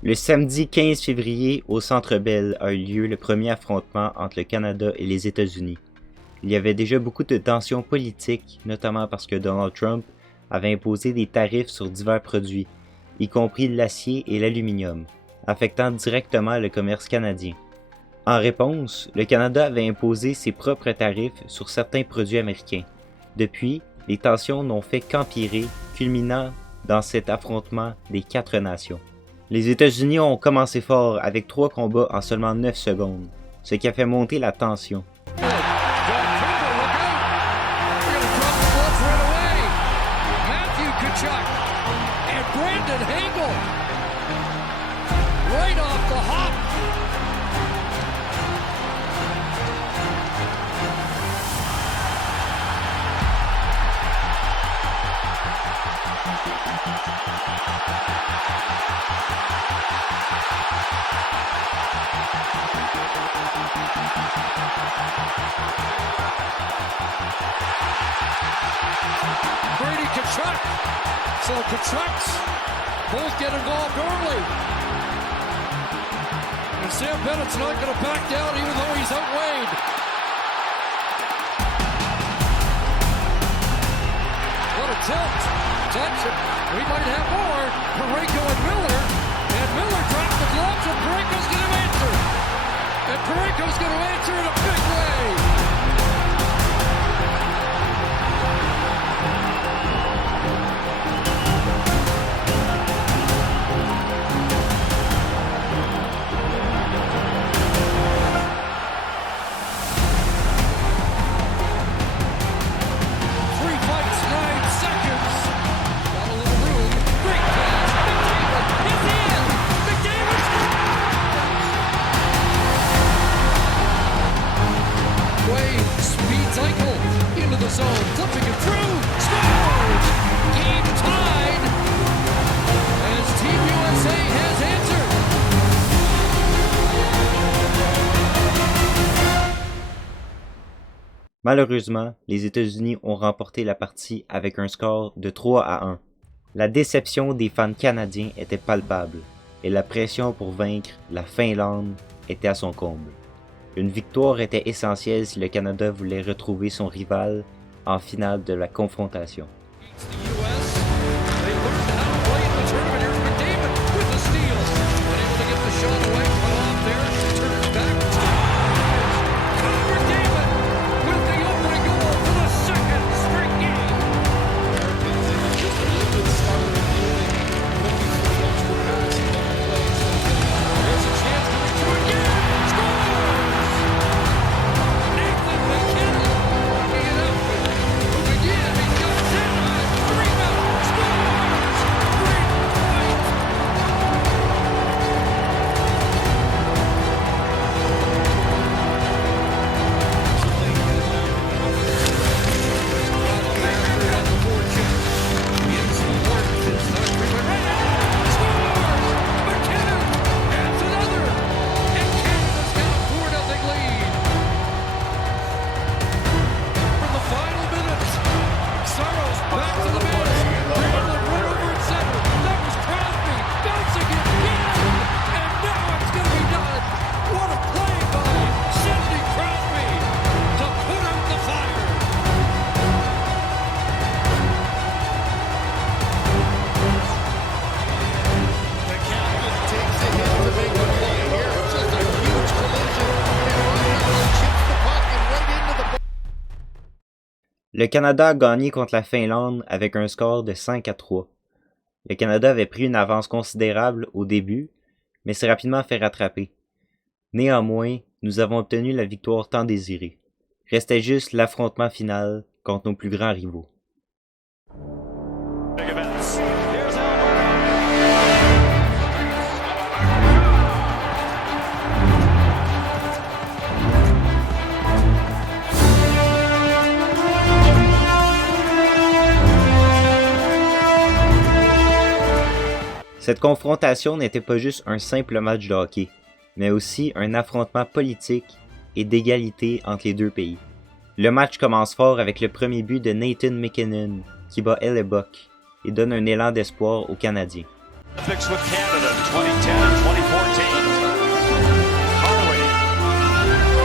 Le samedi 15 février, au Centre Bell, a eu lieu le premier affrontement entre le Canada et les États-Unis. Il y avait déjà beaucoup de tensions politiques, notamment parce que Donald Trump avait imposé des tarifs sur divers produits, y compris l'acier et l'aluminium, affectant directement le commerce canadien. En réponse, le Canada avait imposé ses propres tarifs sur certains produits américains. Depuis, les tensions n'ont fait qu'empirer, culminant dans cet affrontement des 4 nations. Les États-Unis ont commencé fort avec 3 combats en seulement 9 secondes, ce qui a fait monter la tension. Brady Tkachuk. So Tkachuks both get involved early. And Sam Bennett's not going to back down even though he's outweighed. What a tilt. Attention. We might have more. Parayko and Miller. And Miller dropped the gloves and Parayko's going to answer. And Parayko's going to answer in a big way. Malheureusement, les États-Unis ont remporté la partie avec un score de 3-1. La déception des fans canadiens était palpable et la pression pour vaincre la Finlande était à son comble. Une victoire était essentielle si le Canada voulait retrouver son rival en finale de la confrontation. Le Canada a gagné contre la Finlande avec un score de 5-3. Le Canada avait pris une avance considérable au début, mais s'est rapidement fait rattraper. Néanmoins, nous avons obtenu la victoire tant désirée. Restait juste l'affrontement final contre nos plus grands rivaux. Cette confrontation n'était pas juste un simple match de hockey, mais aussi un affrontement politique et d'égalité entre les deux pays. Le match commence fort avec le premier but de Nathan MacKinnon qui bat Hellebuck et donne un élan d'espoir aux Canadiens. Olympics with Canada in 2010 and 2014. Harley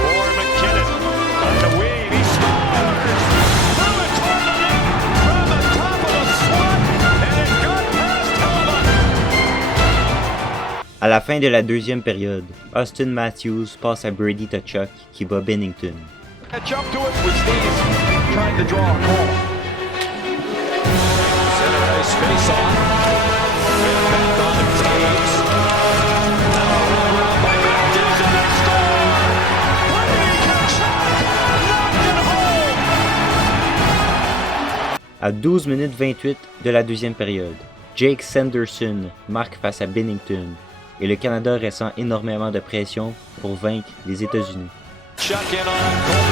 for McKinnon. On the weave, he scores! Through it toward the net, from the top of the slot, and it got past Hellebuck. À la fin de la deuxième période, Austin Matthews passe à Brady Tkachuk qui bat Binnington. Catch up to it with Steve trying to draw a call. Center ice face on. Back on the Taves. Now around by Matthews and they score! Brady Tkachuk knocked it home! À 12 minutes 28 de la deuxième période, Jake Sanderson marque face à Binnington et le Canada ressent énormément de pression pour vaincre les États-Unis. Chuck in on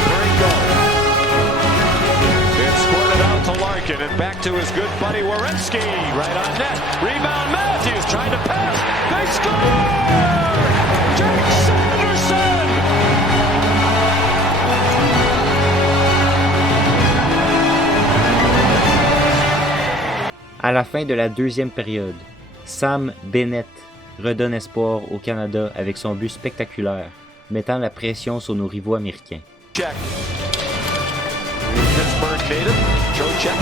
Parayko. It's squirted out to Larkin and back to his good buddy Werenski. Right on net. Rebound Matthews trying to pass. They score! Jake Sanderson! À la fin de la deuxième période, Sam Bennett redonne espoir au Canada avec son but spectaculaire, mettant la pression sur nos rivaux américains. Check. Pittsburgh native, Joe Check.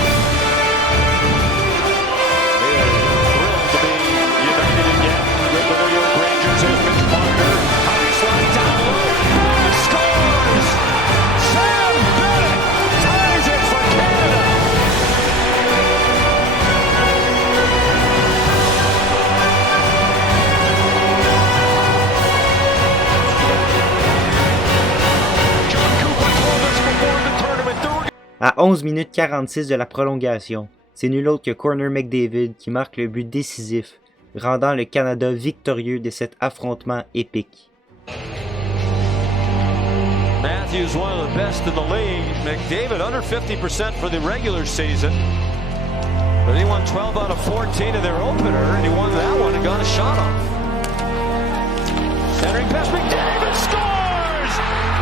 They are thrilled to be united again with the New York Rangers and Mitch Marner. Ice line down low. Bennett scores! Sam Bennett ties it for Canada! John Cooper told us before the tournament there were À 11 minutes 46 de la prolongation, c'est nul autre que Connor McDavid qui marque le but décisif, rendant le Canada victorieux de cet affrontement épique. Matthews, one of the best in the league. McDavid, under 50% for the regular season. But he won 12 out of 14 in their opener, and he won that one and got a shot off. Centering pass, McDavid scores!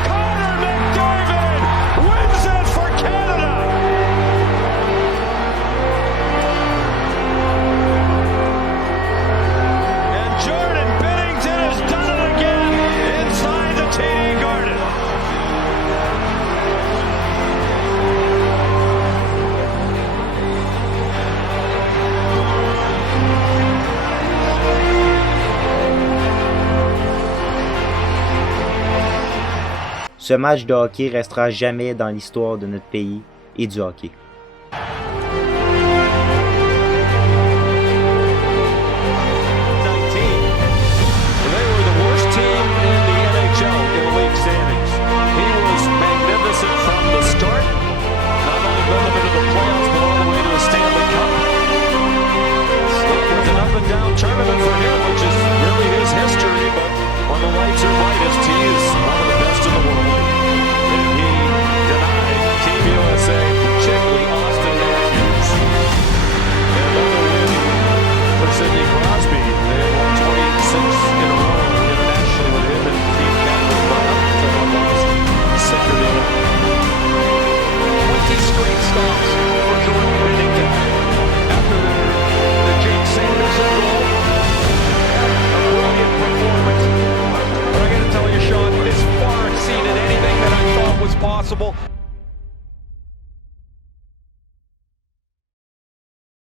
Connor McDavid wins it for Canada! And Jordan Binnington has done it again inside the TD Garden. Ce match de hockey restera jamais dans l'histoire de notre pays et du hockey.